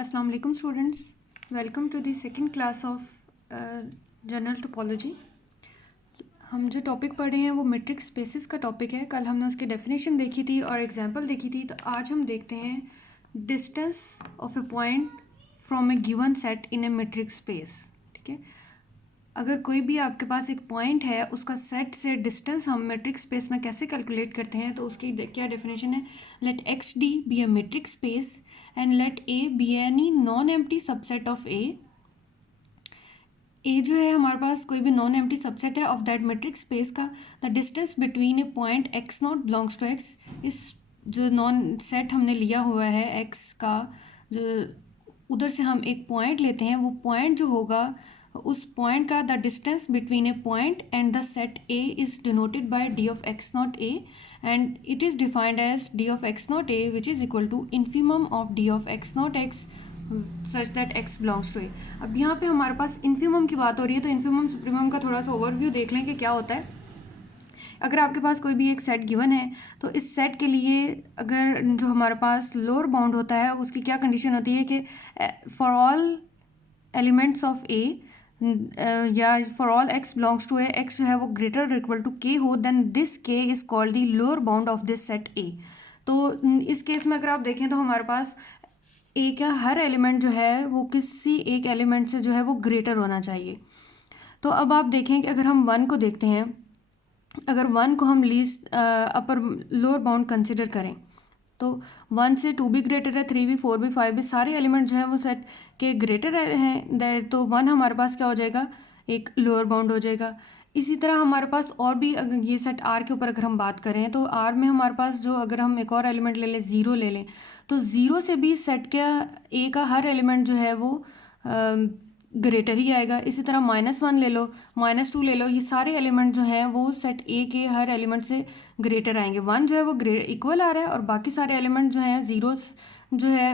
अस्सलाम वालेकुम students, welcome to the second class of general topology. हम जो टॉपिक पढ़ रहे हैं वो मैट्रिक्स स्पेसेस का टॉपिक है। कल हमने उसकी डेफिनेशन देखी थी और एग्जांपल देखी थी। तो आज हम देखते हैं distance of a point from a given set in A matrix space. ठीक है, अगर कोई भी आपके पास एक पॉइंट है, उसका सेट से डिस्टेंस हम मैट्रिक्स स्पेस में कैसे कैलकुलेट करते हैं, तो उसकी क्या डेफिनेशन है। Let X D be a matrix space and let A be any non empty subset of A जो है हमारे पास कोई भी नॉन एम्प्टी सबसेट है ऑफ दैट मैट्रिक्स स्पेस का। The distance between a point X not belongs to X. इस जो नॉन सेट हमने लिया हुआ है एक्स का, जो उधर से हम एक पॉइंट लेते हैं, वो पॉइंट जो होगा उस पॉइंट का the distance between a point and the set A is denoted by D of x not A and it is defined as D of x not A which is equal to infimum of D of x not X such that X belongs to A. अब यहाँ पे हमारे पास infimum की बात हो रही है, तो इन्फीमम सुप्रीमम का थोड़ा सा ओवरव्यू देख लें कि क्या होता है। अगर आपके पास कोई भी एक सेट गिवन है, तो इस सेट के लिए अगर जो हमारे पास लोअर बाउंड होता है उसकी क्या कंडीशन होती है कि for all elements of A या for all x belongs to A, x जो है वो ग्रेटर इक्वल टू के हो, then this k is called the lower bound of this set A. तो इस केस में अगर आप देखें तो हमारे पास ए का हर एलिमेंट जो है वो किसी एक एलिमेंट से जो है वो ग्रेटर होना चाहिए। तो अब आप देखें कि अगर हम वन को देखते हैं, अगर वन को हम least upper lower bound consider करें, तो वन से टू भी ग्रेटर है, थ्री भी, फोर भी, फाइव भी, सारे एलिमेंट जो हैं वो सेट के ग्रेटर हैं, तो वन हमारे पास क्या हो जाएगा, एक लोअर बाउंड हो जाएगा। इसी तरह हमारे पास और भी, अगर ये सेट आर के ऊपर अगर हम बात करें, तो आर में हमारे पास जो, अगर हम एक और एलिमेंट ले लें, ज़ीरो ले लें, तो ज़ीरो से भी सेट का ए का हर एलिमेंट जो है वो ग्रेटर ही आएगा। इसी तरह -1 ले लो, -2 ले लो, ये सारे एलिमेंट जो हैं वो सेट ए के हर एलिमेंट से ग्रेटर आएंगे। वन जो है वो इक्वल आ रहा है और बाकी सारे एलिमेंट जो हैं ज़ीरो जो है,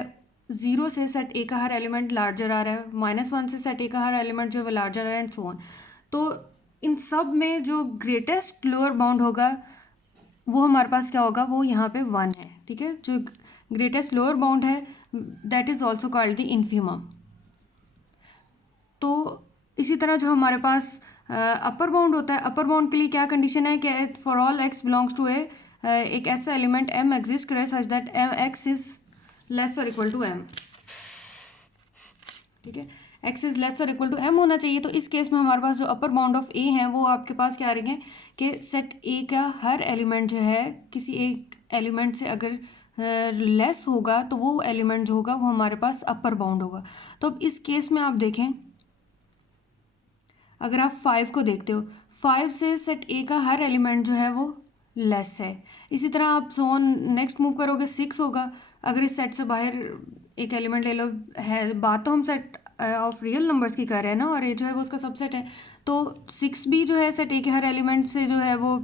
ज़ीरो से सेट ए का हर एलिमेंट लार्जर आ रहा है, -1 से सेट ए का हर एलिमेंट जो है वो लार्जर आ रहा है, एंड सो ऑन। तो इन सब में जो ग्रेटेस्ट लोअर बाउंड होगा वो हमारे पास क्या होगा, वो यहाँ पे 1 है। ठीक है, जो ग्रेटेस्ट लोअर बाउंड है that is also called the infimum. तो इसी तरह जो हमारे पास अपर बाउंड होता है, अपर बाउंड के लिए क्या कंडीशन है कि for all x belongs to A, एक ऐसा एलिमेंट एम एग्जिस्ट करे such that X is less और इक्वल टू एम। ठीक है, एक्स इज लेस और इक्वल टू एम होना चाहिए। तो इस केस में हमारे पास जो अपर बाउंड ऑफ ए है वो आपके पास क्या आ रही है कि सेट ए का हर एलिमेंट जो है किसी एक एलिमेंट से अगर लेस होगा तो वो एलिमेंट जो होगा वो हमारे पास अपर बाउंड होगा। तो अब इस केस में आप देखें, अगर आप 5 को देखते हो, 5 से सेट ए का हर एलिमेंट जो है वो लेस है। इसी तरह आप सोन नेक्स्ट मूव करोगे, 6 होगा। अगर इस सेट से बाहर एक एलिमेंट ले लो, है बात तो हम सेट ऑफ रियल नंबर्स की कर रहे हैं ना, और ए जो है वो उसका सबसेट है, तो 6 भी जो है सेट ए के हर एलिमेंट से जो है वो,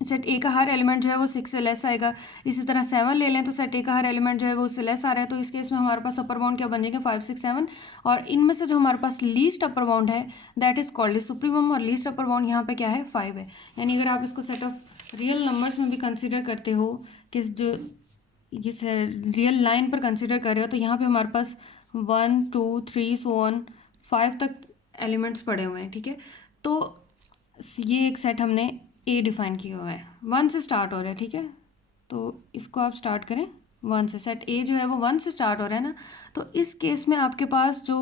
सेट ए का हर एलिमेंट जो है वो 6 से लेस आएगा। इसी तरह 7 ले लें तो सेट ए का हर एलिमेंट जो है वो उससे लेस आ रहा है। तो इस केस में हमारे पास अपर बाउंड क्या बन जाएगा, 5, 6, 7, और इनमें से जो हमारे पास लीस्ट अपर बाउंड है दैट इज कॉल्ड सुप्रीमम, और लीस्ट अपर बाउंड यहाँ पे क्या है, 5 है। यानी अगर आप इसको सेट ऑफ रियल नंबर्स में भी कंसिडर करते हो, कि जो ये रियल लाइन पर कंसिडर कर रहे हो, तो यहाँ पे हमारे पास 1, 2, 3 सो ऑन 5 तक एलिमेंट्स पड़े हुए हैं। ठीक है, तो ये एक सेट हमने ए डिफाइन किया हुआ है, 1 से स्टार्ट हो रहा है। ठीक है, तो इसको आप स्टार्ट करें 1 से, सेट ए जो है वो 1 से स्टार्ट हो रहा है ना। तो इस केस में आपके पास जो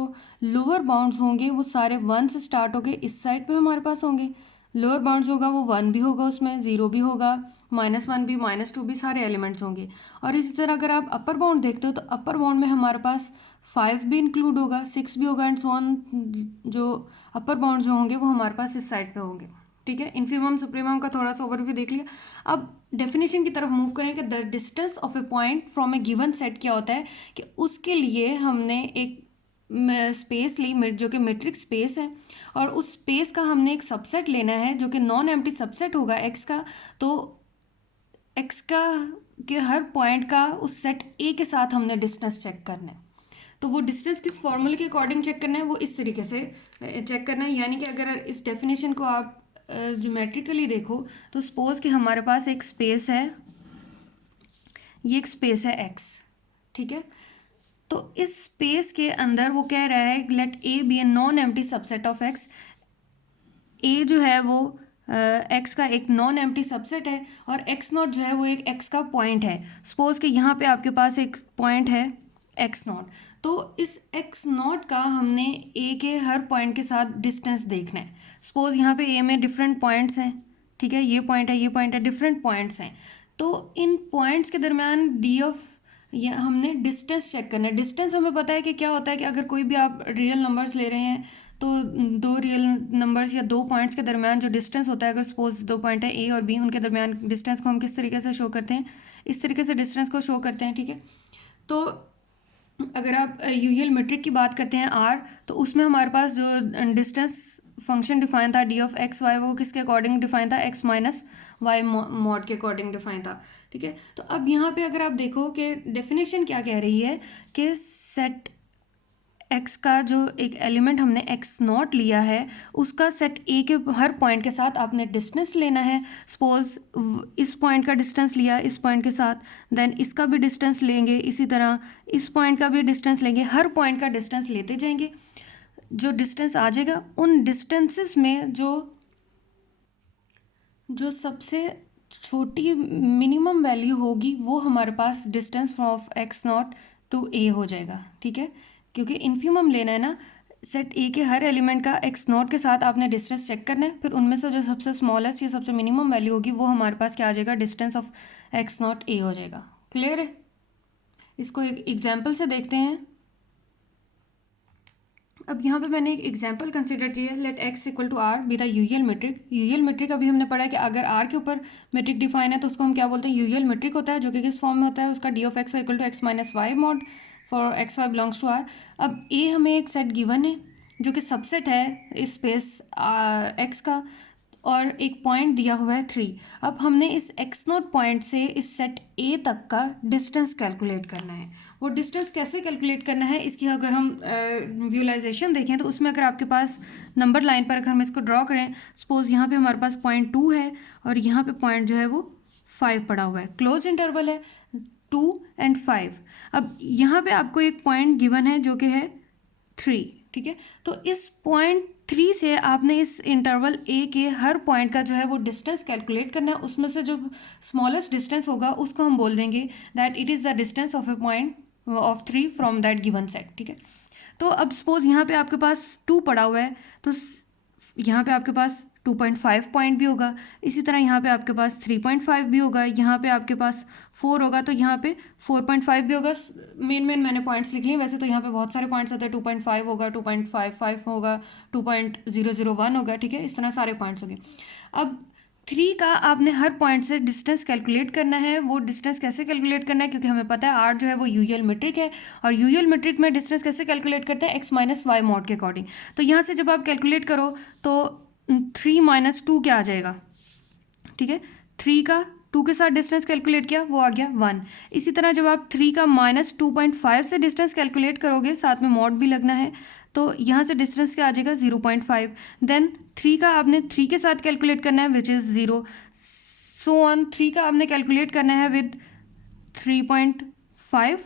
लोअर बाउंड्स होंगे वो सारे 1 से स्टार्ट होंगे, इस साइड पे हमारे पास होंगे। लोअर बाउंड्स होगा वो 1 भी होगा, उसमें 0 भी होगा, -1 भी, -2 भी, सारे एलिमेंट्स होंगे। और इसी तरह अगर आप अपर बाउंड देखते हो, तो अपर बाउंड में हमारे पास 5 भी इंक्लूड होगा, 6 भी होगा, एंड सो ऑन। जो अपर बाउंड जो होंगे वो हमारे पास इस साइड पे होंगे। ठीक है, इन्फीमम सुप्रीमम का थोड़ा सा ओवरव्यू देख लिया। अब डेफिनेशन की तरफ मूव करें कि the distance of a point from a given set क्या होता है, कि उसके लिए हमने एक स्पेस ली जो कि मैट्रिक्स स्पेस है, और उस स्पेस का हमने एक सबसेट लेना है जो कि नॉन एम्प्टी सबसेट होगा एक्स का। तो एक्स का के हर पॉइंट का उस सेट ए के साथ हमने डिस्टेंस चेक करना है। तो वो डिस्टेंस किस फॉर्मूले के अकॉर्डिंग चेक करना है, वो इस तरीके से चेक करना है। यानी कि अगर इस डेफिनेशन को आप ज्योमेट्रिकली देखो, तो सपोज कि हमारे पास एक स्पेस है, ये एक स्पेस है एक्स। ठीक है, तो इस स्पेस के अंदर वो कह रहा है let A be a non empty subset of X. A जो है वो एक्स का एक नॉन एम्प्टी सबसेट है और एक्स नॉट जो है वो एक एक्स का पॉइंट है। सपोज कि यहाँ पे आपके पास एक पॉइंट है एक्स नॉट, तो इस एक्स नॉट का हमने ए के हर पॉइंट के साथ डिस्टेंस देखना है। सपोज यहाँ पे ए में डिफरेंट पॉइंट्स हैं, ठीक है, ये पॉइंट है, ये पॉइंट है, डिफरेंट पॉइंट्स हैं। तो इन पॉइंट्स के दरमियान डी ऑफ या हमने डिस्टेंस चेक करना है। डिस्टेंस हमें पता है कि क्या होता है कि अगर कोई भी आप रियल नंबर्स ले रहे हैं तो दो रियल नंबर्स या दो पॉइंट्स के दरमियान जो डिस्टेंस होता है, अगर सपोज दो पॉइंट है ए और बी, उनके दरमियान डिस्टेंस को हम किस तरीके से शो करते हैं, इस तरीके से डिस्टेंस को शो करते हैं, ठीक है। तो अगर आप यूजुअल मेट्रिक की बात करते हैं आर, तो उसमें हमारे पास जो डिस्टेंस फंक्शन डिफाइन था डी ऑफ एक्स वाई, वो किसके अकॉर्डिंग डिफाइन था, एक्स माइनस वाई मॉड के अकॉर्डिंग डिफाइन था, ठीक है। तो अब यहाँ पे अगर आप देखो कि डेफिनेशन क्या कह रही है कि सेट एक्स का जो एक एलिमेंट हमने एक्स नॉट लिया है उसका सेट ए के हर पॉइंट के साथ आपने डिस्टेंस लेना है। सपोज इस पॉइंट का डिस्टेंस लिया इस पॉइंट के साथ, देन इसका भी डिस्टेंस लेंगे, इसी तरह इस पॉइंट का भी डिस्टेंस लेंगे, हर पॉइंट का डिस्टेंस लेते जाएंगे। जो डिस्टेंस आ जाएगा उन डिस्टेंसेस में जो सबसे छोटी मिनिमम वैल्यू होगी वो हमारे पास distance of x not to A हो जाएगा, ठीक है। क्योंकि इन्फिमम लेना है ना, सेट ए के हर एलिमेंट का एक्स नॉट के साथ आपने डिस्टेंस चेक करना है, फिर उनमें से जो सबसे स्मॉलेस्ट या सबसे मिनिमम वैल्यू होगी वो हमारे पास क्या आ जाएगा, डिस्टेंस ऑफ एक्स नॉट ए हो जाएगा। क्लियर है? इसको एक एग्जाम्पल से देखते हैं। अब यहाँ पे मैंने एक एग्जाम्पल कंसिडर किया, let x equal to R be the usual metric. Usual metric अभी हमने पढ़ा है कि अगर आर के ऊपर मेट्रिक डिफाइन है तो उसको हम क्या बोलते हैं, यूजुअल मेट्रिक होता है, जो कि किस फॉर्म में होता है, उसका d of x equal to x minus y mod for x y belongs to R. अब ए हमें एक सेट गिवन है जो कि सबसेट है इस स्पेस एक्स का, और एक पॉइंट दिया हुआ है 3। अब हमने इस एक्स नॉट पॉइंट से इस सेट ए तक का डिस्टेंस कैलकुलेट करना है। वो डिस्टेंस कैसे कैलकुलेट करना है, इसकी अगर हम विजुअलाइजेशन देखें तो उसमें अगर आपके पास नंबर लाइन पर अगर हम इसको ड्रॉ करें, सपोज यहाँ पे हमारे पास पॉइंट 2 है और यहाँ पे पॉइंट जो है वो 5 पड़ा हुआ है, क्लोज इंटरवल है 2 एंड 5। अब यहाँ पे आपको एक पॉइंट गिवन है जो कि है 3, ठीक है। तो इस पॉइंट 3 से आपने इस इंटरवल ए के हर पॉइंट का जो है वो डिस्टेंस कैलकुलेट करना है। उसमें से जो स्मॉलेस्ट डिस्टेंस होगा उसको हम बोल देंगे that it is the distance of a point of 3 from that given set, ठीक है। तो अब सपोज यहाँ पे आपके पास 2 पड़ा हुआ है, तो यहाँ पे आपके पास 2.5 पॉइंट भी होगा, इसी तरह यहाँ पे आपके पास 3.5 भी होगा, यहाँ पे आपके पास 4 होगा, तो यहाँ पे 4.5 भी होगा। मेन मैंने पॉइंट्स लिख लिए, वैसे तो यहाँ पे बहुत सारे पॉइंट्स होते हैं, 2.5 होगा, 2.55 होगा, 2.001 होगा, ठीक है, इस तरह सारे पॉइंट्स होंगे। अब 3 का आपने हर पॉइंट से डिस्टेंस कैलकुलेट करना है। वो डिस्टेंस कैसे कैलकुलेट करना है, क्योंकि हमें पता है आर जो है वो यूजुअल मेट्रिक है, और यूजुअल मेट्रिक में डिस्टेंस कैसे कैलकुलेट करते हैं, एक्स माइनस वाई मॉड के अकॉर्डिंग। तो यहाँ से जब आप कैलकुलेट करो तो 3 माइनस 2 क्या आ जाएगा, ठीक है। 3 का 2 के साथ डिस्टेंस कैलकुलेट किया, वो आ गया 1। इसी तरह जब आप 3 का माइनस 2.5 से डिस्टेंस कैलकुलेट करोगे, साथ में मॉड भी लगना है, तो यहाँ से डिस्टेंस क्या आ जाएगा 0.5। देन 3 का आपने 3 के साथ कैलकुलेट करना है विच इज़ 0, सो ऑन 3 का आपने कैलकुलेट करना है विद 3.5,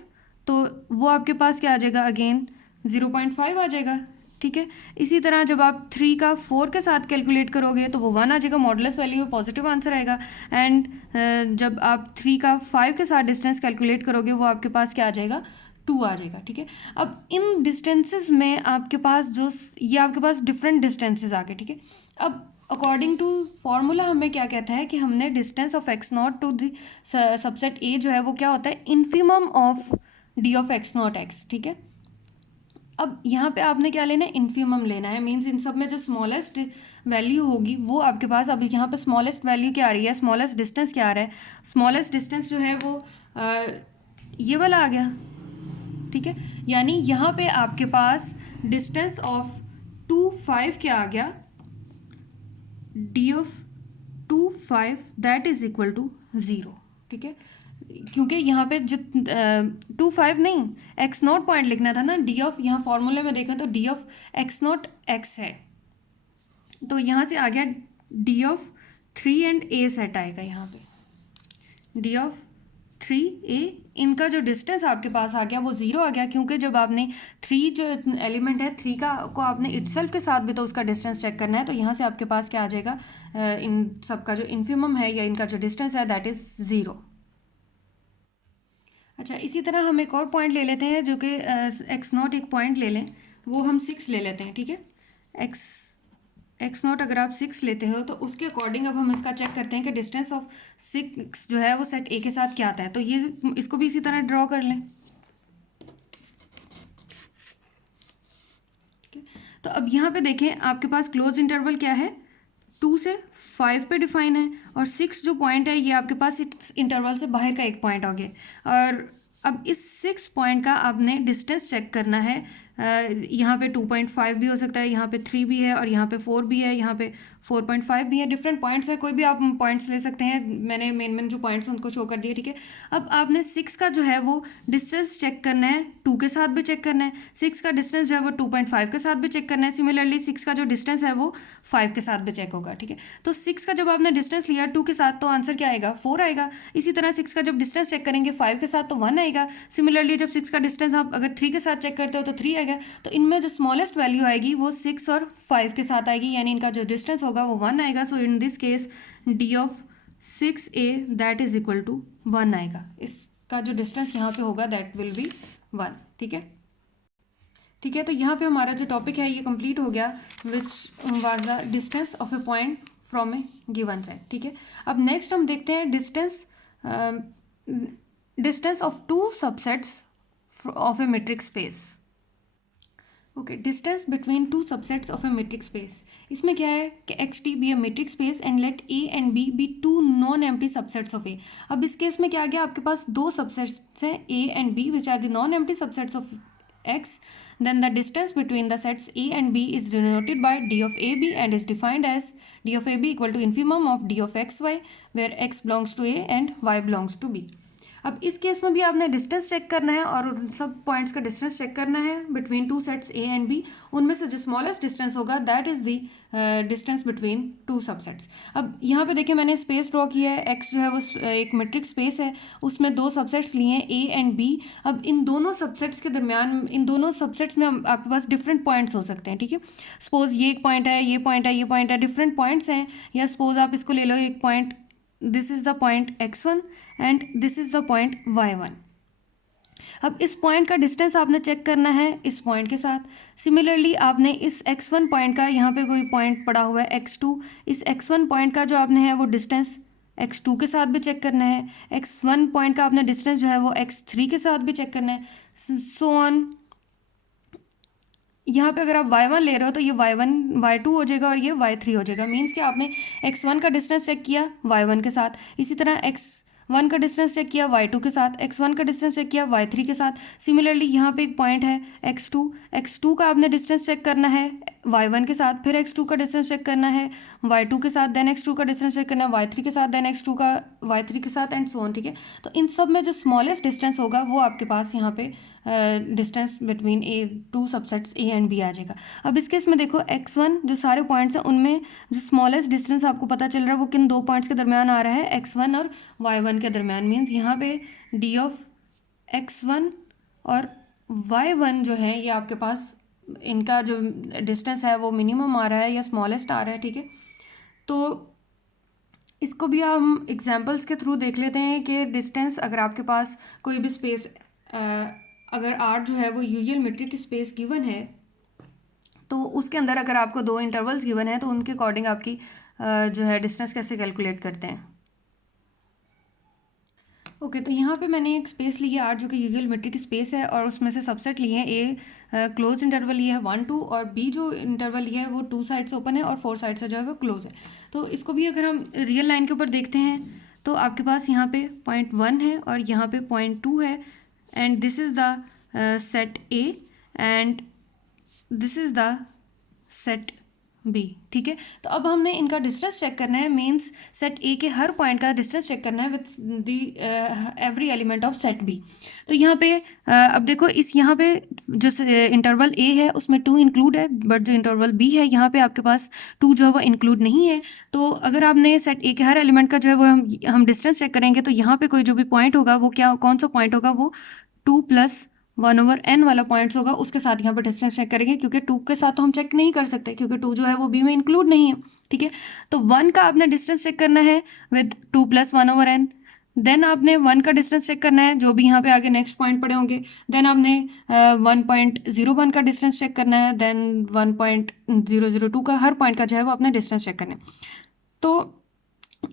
तो वो आपके पास क्या आ जाएगा, अगेन 0.5 आ जाएगा, ठीक है। इसी तरह जब आप 3 का 4 के साथ कैलकुलेट करोगे तो वो 1 आ जाएगा, मॉडुलस वैल्यू में पॉजिटिव आंसर आएगा। एंड जब आप 3 का 5 के साथ डिस्टेंस कैलकुलेट करोगे वो आपके पास क्या आ जाएगा, 2 आ जाएगा, ठीक है। अब इन डिस्टेंसेस में आपके पास ये आपके पास डिफरेंट डिस्टेंसेस आ गए, ठीक है। अब अकॉर्डिंग टू फॉर्मूला हमें क्या कहता है कि हमने distance of x not to the subset A जो है वो क्या होता है, infimum of D of x not x, ठीक है। अब यहाँ पे आपने क्या लेना है, इन्फिमम लेना है, मीन्स इन सब में जो स्मॉलेस्ट वैल्यू होगी वो आपके पास, अब यहाँ पे स्मॉलेस्ट वैल्यू क्या आ रही है, स्मॉलेस्ट डिस्टेंस क्या आ रहा है, स्मॉलेस्ट डिस्टेंस जो है वो ये वाला आ गया, ठीक है। यानी यहाँ पे आपके पास डिस्टेंस ऑफ 2 5 क्या आ गया, d of 2 5 that is equal to 0, ठीक है। क्योंकि यहाँ पे जो 2 5 नहीं, एक्स नॉट पॉइंट लिखना था ना, डी ऑफ, यहाँ फॉर्मूले में देखा तो D of x not x है, तो यहाँ से आ गया d of 3 and A set आएगा, यहाँ पे डी ऑफ 3 A, इनका जो डिस्टेंस आपके पास आ गया वो 0 आ गया, क्योंकि जब आपने 3 जो एलिमेंट है 3 का को आपने इटसेल्फ के साथ भी तो उसका डिस्टेंस चेक करना है, तो यहाँ से आपके पास क्या आ जाएगा, इन सब का जो इन्फिमम है या इनका जो डिस्टेंस है दैट इज़ 0। अच्छा, इसी तरह हम एक और पॉइंट ले लेते हैं जो कि x0 एक पॉइंट ले लें, वो हम 6 ले लेते हैं, ठीक है। x0 अगर आप 6 लेते हो तो उसके अकॉर्डिंग अब हम इसका चेक करते हैं कि डिस्टेंस ऑफ 6 जो है वो सेट A के साथ क्या आता है। तो ये इसको भी इसी तरह ड्रॉ कर लें, ठीक है। तो अब यहाँ पे देखें आपके पास क्लोज इंटरवल क्या है, 2 से 5 पे डिफाइन है, और 6 जो पॉइंट है ये आपके पास इस इंटरवल से बाहर का एक पॉइंट हो गया। और अब इस 6 पॉइंट का आपने डिस्टेंस चेक करना है। यहाँ पे 2.5 भी हो सकता है, यहाँ पे 3 भी है, और यहाँ पे 4 भी है, यहाँ पे 4.5 भी है, डिफरेंट पॉइंट्स है, कोई भी आप पॉइंट्स ले सकते हैं। मैंने मेन जो पॉइंट्स हैं उनको शो कर दिए, ठीक है। अब आपने 6 का जो है वो डिस्टेंस चेक करना है, 2 के साथ भी चेक करना है, 6 का डिस्टेंस जो है वो 2.5 के साथ भी चेक करना है, सिमिलरली 6 का जो डिस्टेंस है वो 5 के साथ भी चेक होगा, ठीक है। तो 6 का जब आपने डिस्टेंस लिया 2 के साथ तो आंसर क्या आएगा, 4 आएगा। इसी तरह 6 का जब डिस्टेंस चेक करेंगे 5 के साथ तो 1 आएगा। सिमिलरली जब 6 का डिस्टेंस आप अगर 3 के साथ चेक करते हो तो 3 आएगा। तो इनमें जो स्मॉलेस्ट वैल्यू आएगी वो 6 और 5 के साथ आएगी, यानी इनका जो डिस्टेंस होगा वो 1 आएगा। So in this case d of 6a that is equal to 1 आएगा। इसका जो डिस्टेंस यहाँ पे होगा दैट विल बी 1, ठीक है। ठीक है, तो यहाँ पे हमारा जो टॉपिक है ये कंप्लीट हो गया, which was the distance of a point from a given set, ठीक है। अब नेक्स्ट हम देखते हैं distance of 2 subsets of a metric space. Okay, distance between 2 subsets of a metric space. इसमें क्या है कि xt be a metric space and let a and b be 2 non empty subsets of a। अब इस case में क्या आ गया, आपके पास 2 सबसेट्स हैं a and b which are the non empty subsets of x, then the distance between the sets a and b is denoted by d of ab and is defined as d of ab equal to infimum of d of xy where x belongs to a and y belongs to b। अब इस case में भी आपने distance check करना है और उन सब पॉइंट्स का डिस्टेंस चेक करना है between 2 sets A and B. उनमें से जो स्मॉलेस्ट डिस्टेंस होगा that is the distance between 2 subsets. अब यहाँ पे देखिए मैंने स्पेस ड्रॉ किया है, एक्स जो है वो एक मेट्रिक स्पेस है, उसमें 2 सबसेट्स लिए हैं ए एंड बी। अब इन दोनों सबसेट्स के दरमियान, इन दोनों सबसेट्स में आपके पास डिफरेंट पॉइंट्स हो सकते हैं, ठीक है। सपोज ये एक पॉइंट है, ये पॉइंट है, ये पॉइंट है, डिफरेंट पॉइंट्स हैं। या सपोज आप इसको ले लो एक point, this is the point x1 and this is the point y1। अब इस पॉइंट का डिस्टेंस आपने चेक करना है इस पॉइंट के साथ। सिमिलरली आपने इस x1 पॉइंट का, यहाँ पे कोई पॉइंट पड़ा हुआ है x2, इस x1 पॉइंट का जो आपने है वो डिस्टेंस x2 के साथ भी चेक करना है। x1 पॉइंट का आपने डिस्टेंस जो है वो x3 के साथ भी चेक करना है, सो ऑन। यहाँ पे अगर आप y1 ले रहे हो तो ये y1 y2 हो जाएगा और ये y3 हो जाएगा। मीन्स कि आपने x1 का डिस्टेंस चेक किया y1 के साथ, इसी तरह x1 का डिस्टेंस चेक किया y2 के साथ, x1 का डिस्टेंस चेक किया y3 के साथ। सिमिलरली यहाँ पे एक पॉइंट है x2 का आपने डिस्टेंस चेक करना है y1 के साथ, फिर x2 का डिस्टेंस चेक करना है y2 के साथ, देन x2 का डिस्टेंस चेक करना है y3 के साथ, देन x2 का y3 के साथ एंड सो ऑन, ठीक है। तो इन सब में जो स्मॉलेस्ट डिस्टेंस होगा वो आपके पास यहाँ पे distance between two subsets A and B आ जाएगा। अब इस केस में देखो x1 जो सारे पॉइंट्स हैं उनमें जो स्मॉलेस्ट डिस्टेंस आपको पता चल रहा है वो किन 2 पॉइंट्स के दरमियान आ रहा है, x1 और y1 के दरमियान। मीन्स यहाँ पे d ऑफ x1 और y1 जो है ये आपके पास इनका जो डिस्टेंस है वो मिनिमम आ रहा है या स्मॉलेस्ट आ रहा है, ठीक है। तो इसको भी हम एग्जांपल्स के थ्रू देख लेते हैं कि डिस्टेंस, अगर आपके पास कोई भी स्पेस, अगर R जो है वो यूजुअल मेट्रिक स्पेस गिवन है तो उसके अंदर अगर आपको 2 इंटरवल्स गिवन है तो उनके अकॉर्डिंग आपकी जो है डिस्टेंस कैसे कैलकुलेट करते हैं। ओके, तो यहाँ पे मैंने एक स्पेस ली है R जो कि यूजुअल मेट्रिक स्पेस है और उसमें से सबसेट लिए हैं A क्लोज इंटरवल लिया है 1 2 और B जो इंटरवल लिया है वो 2 साइड से ओपन है और 4 साइड से जो है वो क्लोज है। तो इसको भी अगर हम रियल लाइन के ऊपर देखते हैं तो आपके पास यहाँ पे पॉइंट 1 है और यहाँ पे पॉइंट 2 है and this is the set A and this is the set B, ठीक है। तो अब हमने इनका डिस्टेंस चेक करना है, मीन्स सेट ए के हर पॉइंट का डिस्टेंस चेक करना है with the every element of set B. तो यहाँ पे अब देखो इस यहाँ पे जो इंटरवल ए है उसमें 2 इंक्लूड है, बट जो इंटरवल बी है यहाँ पे आपके पास 2 जो है वो इंक्लूड नहीं है। तो अगर आपने सेट ए के हर एलिमेंट का जो है वो हम डिस्टेंस चेक करेंगे, तो यहाँ पे कोई जो भी पॉइंट होगा वो क्या, कौन सा पॉइंट होगा, वो 2+1/n वाला पॉइंट्स होगा, उसके साथ यहाँ पर डिस्टेंस चेक करेंगे, क्योंकि 2 के साथ तो हम चेक नहीं कर सकते क्योंकि 2 जो है वो बी में इंक्लूड नहीं है, ठीक है। तो 1 का आपने डिस्टेंस चेक करना है विद 2+1/n। देन आपने 1 का डिस्टेंस चेक करना है जो भी यहाँ पे आगे नेक्स्ट पॉइंट पड़े होंगे। देन आपने 1.01 का डिस्टेंस चेक करना है। देन 1.002 का, हर पॉइंट का जो है वो अपना डिस्टेंस चेक करना है। तो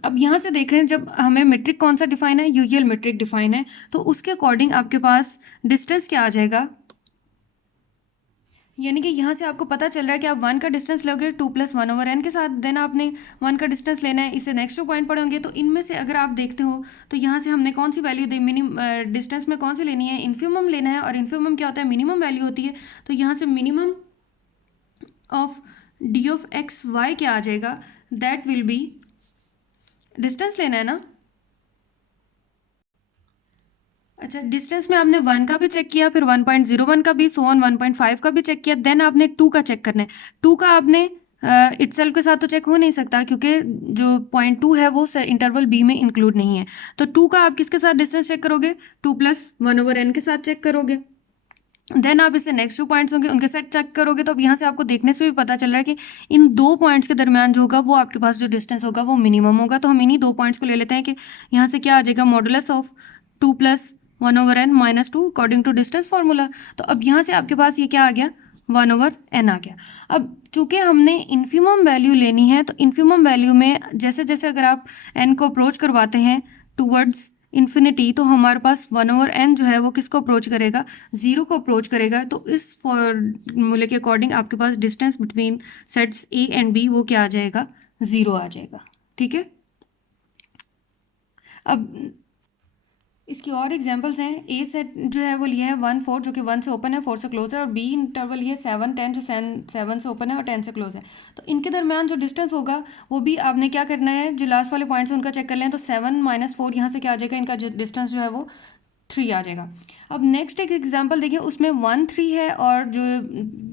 अब यहाँ से देखें, जब हमें मीट्रिक कौन सा डिफाइन है, यूजुअल मीट्रिक डिफाइन है, तो उसके अकॉर्डिंग आपके पास डिस्टेंस क्या आ जाएगा, यानी कि यहाँ से आपको पता चल रहा है कि आप 1 का डिस्टेंस लोगे 2+1/n के साथ। देन आपने 1 का डिस्टेंस लेना है, इससे नेक्स्ट 2 पॉइंट पड़े होंगे। तो इनमें से अगर आप देखते हो तो यहाँ से हमने कौन सी वैल्यू दी, डिस्टेंस में कौन सी लेनी है, इन्फिमम लेना है। और इन्फिमम क्या होता है, मिनिमम वैल्यू होती है। तो यहाँ से minimum of D of x y क्या आ जाएगा, दैट विल बी, डिस्टेंस लेना है ना। अच्छा, डिस्टेंस में आपने 1 का भी चेक किया, फिर 1.01 का भी, सो ऑन 1.5 का भी चेक किया। देन आपने 2 का चेक करना है। 2 का आपने इटसेल्फ के साथ तो चेक हो नहीं सकता क्योंकि जो 0.2 है वो इंटरवल बी में इंक्लूड नहीं है। तो 2 का आप किसके साथ डिस्टेंस चेक करोगे, 2+1/n के साथ चेक करोगे। देन आप इससे नेक्स्ट 2 पॉइंट्स होंगे उनके साथ चेक करोगे। तो अब यहाँ से आपको देखने से भी पता चल रहा है कि इन 2 पॉइंट्स के दरमियान जो होगा वो आपके पास जो डिस्टेंस होगा वो मिनिमम होगा। तो हम इन्हीं 2 पॉइंट्स को ले लेते हैं कि यहाँ से क्या आ जाएगा, modulus of 2+1/n -2 according to distance formula. तो अब यहाँ से आपके पास ये क्या आ गया, 1/n आ गया। अब चूंकि हमने इन्फिमम वैल्यू लेनी है, तो इन्फिमम वैल्यू में जैसे जैसे अगर आप n को अप्रोच करवाते हैं टूवर्ड्स इन्फिनिटी, तो हमारे पास 1/n जो है वो किसको अप्रोच करेगा, 0 को अप्रोच करेगा। तो इस फॉर्मूले के अकॉर्डिंग आपके पास distance between sets A and B वो क्या आ जाएगा, 0 आ जाएगा, ठीक है। अब इसकी और एग्जांपल्स हैं। ए सेट जो है वो लिया है 1-4 जो कि 1 से ओपन है, 4 से क्लोज है, और बी इंटरवल ये 7-10 जो 7 से ओपन है और 10 से क्लोज है। तो इनके दरमियान जो डिस्टेंस होगा वो भी आपने क्या करना है, जो लास्ट वाले पॉइंट्स हैं उनका चेक कर लें। तो 7 - 4 यहाँ से क्या आ जाएगा, इनका डिस्टेंस जो है वो 3 आ जाएगा। अब नेक्स्ट एक एग्जांपल देखिए, उसमें 1-3 है और जो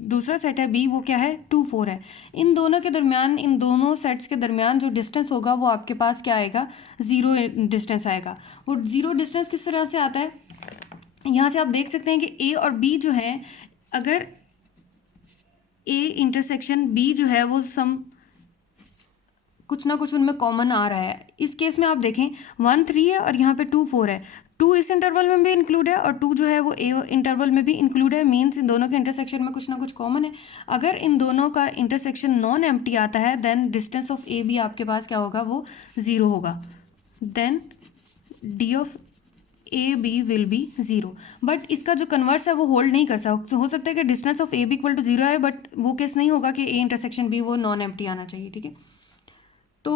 दूसरा सेट है बी वो क्या है, 2-4 है। इन दोनों के दरमियान, इन दोनों सेट्स के दरमियान जो डिस्टेंस होगा वो आपके पास क्या आएगा, 0 डिस्टेंस आएगा। वो 0 डिस्टेंस किस तरह से आता है, यहाँ से आप देख सकते हैं कि ए और बी जो है, अगर ए इंटरसेक्शन बी जो है वो सम कुछ ना कुछ उनमें कॉमन आ रहा है। इस केस में आप देखें 1-3 है और यहाँ पे 2-4 है। 2 इस इंटरवल में भी इंक्लूड है और 2 जो है वो ए इंटरवल में भी इंक्लूड है, मीन्स इन दोनों के इंटरसेक्शन में कुछ ना कुछ कॉमन है। अगर इन दोनों का इंटरसेक्शन नॉन एम्प्टी आता है, देन डिस्टेंस ऑफ ए भी आपके पास क्या होगा, वो 0 होगा। Then d of A B will be 0। But इसका जो कन्वर्स है वो होल्ड नहीं कर सकता। हो सकता है कि distance of A B equal to 0 है, बट वो केस नहीं होगा कि ए इंटरसेक्शन बी वो नॉन एम्प्टी आना चाहिए, ठीक है। तो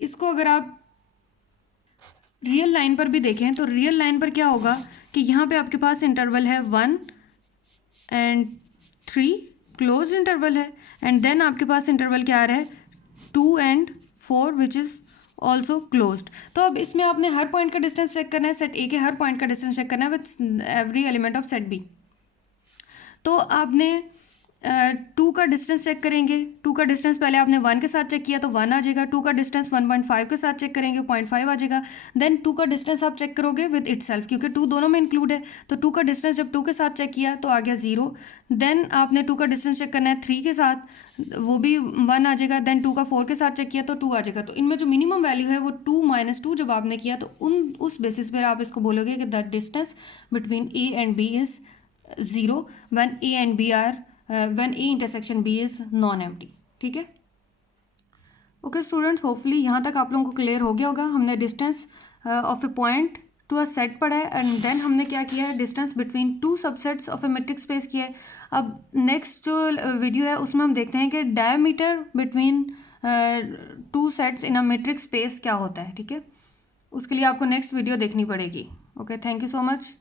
इसको अगर आप रियल लाइन पर भी देखें तो रियल लाइन पर क्या होगा कि यहाँ पे आपके पास इंटरवल है 1 and 3 क्लोज इंटरवल है, एंड देन आपके पास इंटरवल क्या आ रहा है, 2 and 4 which is also closed. तो अब इसमें आपने हर पॉइंट का डिस्टेंस चेक करना है, सेट ए के हर पॉइंट का डिस्टेंस चेक करना है with every element of set B. तो आपने 2 का डिस्टेंस चेक करेंगे। 2 का डिस्टेंस पहले आपने 1 के साथ चेक किया तो 1 आ जाएगा। 2 का डिस्टेंस 1.5 के साथ चेक करेंगे, 0.5 आ जाएगा। देन 2 का डिस्टेंस आप चेक करोगे विद इटसेल्फ, क्योंकि 2 दोनों में इंक्लूड है। तो 2 का डिस्टेंस जब 2 के साथ चेक किया तो आ गया 0। देन आपने 2 का डिस्टेंस चेक करना है 3 के साथ, वो भी 1 आ जाएगा। देन 2 का 4 के साथ चेक किया तो 2 आ जाएगा। तो इनमें जो मिनिमम वैल्यू है वो 2 - 2 जब आपने किया तो उस बेसिस पर आप इसको बोलोगे कि the distance between A and B is 0 when A and B are when A intersection B is non-empty, ठीक है। ओके स्टूडेंट्स, होपफुली यहाँ तक आप लोगों को क्लियर हो गया होगा। हमने distance of a point to a set पढ़ा है, एंड देन हमने क्या किया है, distance between 2 subsets of a matrix space किया है। अब नेक्स्ट जो वीडियो है उसमें हम देखते हैं कि diameter between 2 sets in a matrix space क्या होता है, ठीक है। उसके लिए आपको नेक्स्ट वीडियो देखनी पड़ेगी। Okay, thank you so much.